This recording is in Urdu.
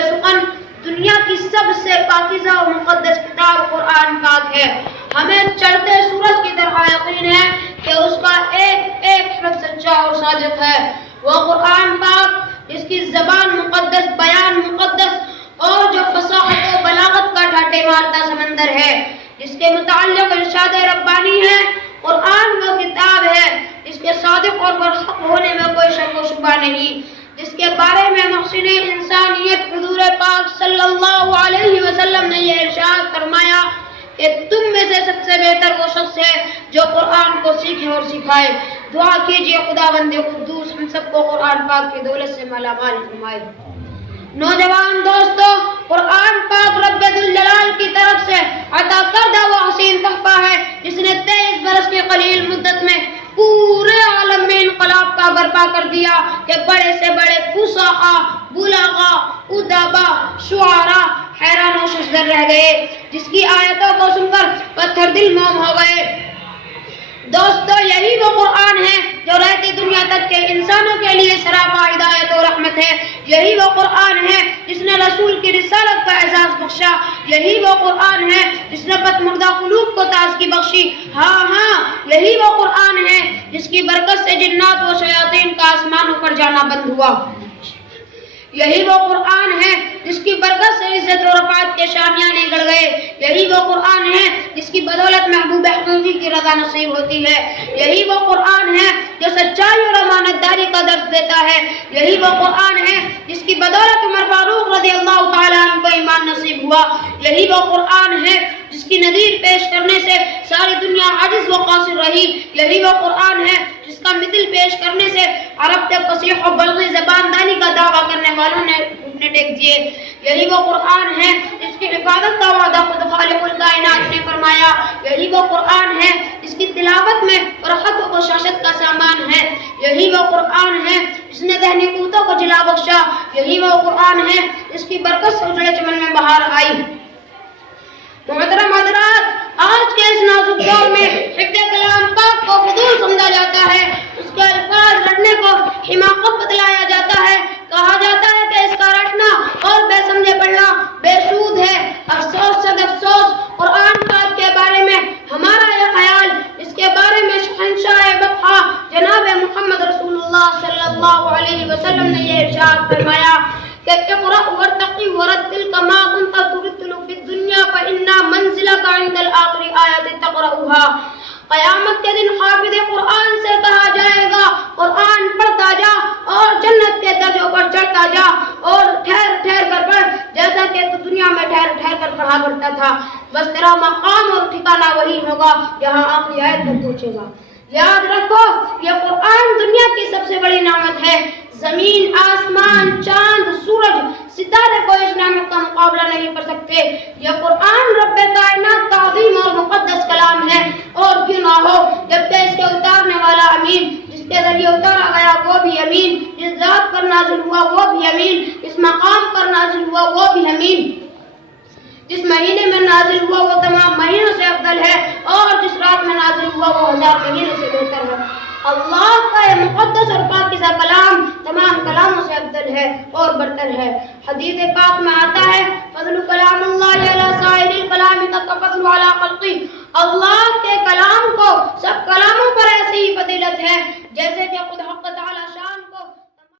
سخن دنیا کی سب سے پاکیزہ و مقدس کتاب قرآن پاک ہے۔ ہمیں چڑھتے سورج کی طرح یقین ہے کہ اس کا ایک ایک حرف سچا اور صادق ہے۔ وہ قرآن پاک جس کی زبان مقدس، بیان مقدس اور جو فصاحت و بلاغت کا ٹھاٹے مارتا سمندر ہے، جس کے متعلق ارشاد ربانی ہے۔ قرآن وہ کتاب ہے جس کے صادق اور برحق ہونے میں کوئی شک و شبہ نہیں، جس کے بارے میں محسن انسانیت حضور پاک صلی اللہ علیہ وسلم نے یہ ارشاد فرمایا کہ تم میں سے سب سے بہتر وہ شخص ہے جو قرآن کو سیکھے اور سکھائے۔ دعا کیجئے خداوند قدوس ہم سب کو قرآن پاک کی دولت سے مالا مال فرمائے۔ نوجوان دوستو، قرآن پاک رب ذوالجلال کی طرف سے عطا کردہ وہ حسین تحفہ ہے جس نے 23 برس کی قلیل مدت میں پورے عالم میں انقلاب کا برپا کر دیا کہ بڑے سے بڑے فصحاء، بلغاء، ادباء، شعراء حیران و ششدر رہ گئے، جس کی آیتوں کو سن کر پتھر دل موم ہو گئے۔ دوستو، یہی وہ قرآن ہے جو رہتی دنیا تک کے انسانوں کے لیے سراپا ہدایت و رحمت ہے۔ یہی وہ قرآن ہے جس نے رسول کی رسالت کا اعزاز بخشا۔ یہی وہ قرآن ہے جس نے پت مردہ قلوب کو تازگی بخشی۔ ہاں، یہی وہ قرآن ہے جس کی برکت سے جنات و شیاطین کا آسمانوں پر جانا بند ہوا۔ یہی وہ قرآن ہے جس کی برکت سے عزت و رفعت کے شامیانے گڑ گئے۔ یہی وہ قرآن ہے جس کی بدولت محبوب حقیقی کی رضا نصیب ہوتی ہے۔ یہی وہ قرآن ہے جو سچائی اور امانت داری کا درس دیتا ہے۔ یہی وہ قرآن ہے جس کی بدولت عمر فاروق رضی اللہ تعالیٰ عنہ کو ایمان نصیب ہوا۔ یہی وہ قرآن ہے جس کی نذیر پیش کرنے سے ساری دنیا عاجز و قاصر رہی۔ یہی وہ قرآن ہے جس کا مثل پیش کرنے سے عرب کے فصیح و بلغی زبان دانی کا دعویٰ کرنے والوں نے گھٹنے ٹیک دیے۔ یہی وہ قرآن ہے جس کی حفاظت کا وعدہ خود خالق الکائنات نے فرمایا۔ یہی وہ قرآن ہے جس کی تلاوت میں فرحت و بشاشت کا سامان ہے۔ یہی وہ قرآن ہے جس نے ذہنی قوتوں کو جلا بخشا۔ یہی وہ قرآن ہے جس کی برکت سے اجڑے چمن میں بہار آئی۔ محترم حضرات، آج کے اس نازک دور میں حفظ کلام پاک کو فضول سمجھا جاتا ہے، اس کے الفاظ رٹنے کو حماقت بتلایا جاتا ہے، کہا جاتا ہے کہ اس کا رٹنا اور بے سمجھے پڑھنا بے سود ہے۔ افسوس صد افسوس، قرآن پاک کے بارے میں ہمارا یہ خیال، اس کے بارے میں شہنشاہ بطحا جناب محمد رسول اللہ صلی اللہ علیہ وسلم نے یہ ارشاد فرمایا کہ اقرأ وارتقی ورتل کما كنت ترتل فی الدنیا فإن منزلک عند الآخر آیت تقرأها۔ قیامت کے دن حافظ قرآن سے کہا جائے گا قرآن پڑھتا جا اور جنت کے درجوں پر چڑھتا جا اور ٹھہر ٹھہر کر پڑھ جیسا کہ تو دنیا میں ٹھہر ٹھہر کر پڑھا کرتا تھا، بس تیرا مقام اور ٹھکانہ وہی ہوگا جہاں آخری آیت تک پہنچے گا۔ یاد رکھو، یہ قرآن دنیا کی سب سے بڑی نعمت ہے۔ زمین، آسمان، چاند، سورج، ستارے کو اس نعمت کا مقابلہ نہیں کر سکتے۔ یہ قرآن رب کائنات کا عظیم اور مقدس کلام ہے، اور کیوں نہ ہو، جبکہ اس کے اتارنے والا امین، جس کے ذریعے اتارا گیا وہ بھی امین، جس ذات پر نازل ہوا وہ بھی امین، اس مقام پر نازل ہوا وہ بھی امین، جس مہینے میں نازل ہوا وہ تمام مہینوں سے افضل ہے، اور جس رات میں نازل ہوا وہ 1000 مہینوں سے بہتر ہے۔ اللہ کا یہ مقدس اور پاکیزہ کلام تمام کلاموں سے افضل ہے اور برتر ہے۔ حدیث پاک میں آتا ہے فضل کلام اللہ علی سائر الکلام کفضل علی خلقہ۔ اللہ کے کلام کو سب کلاموں پر ایسی ہی فضیلت ہے جیسے کہ خود حق تعالی شان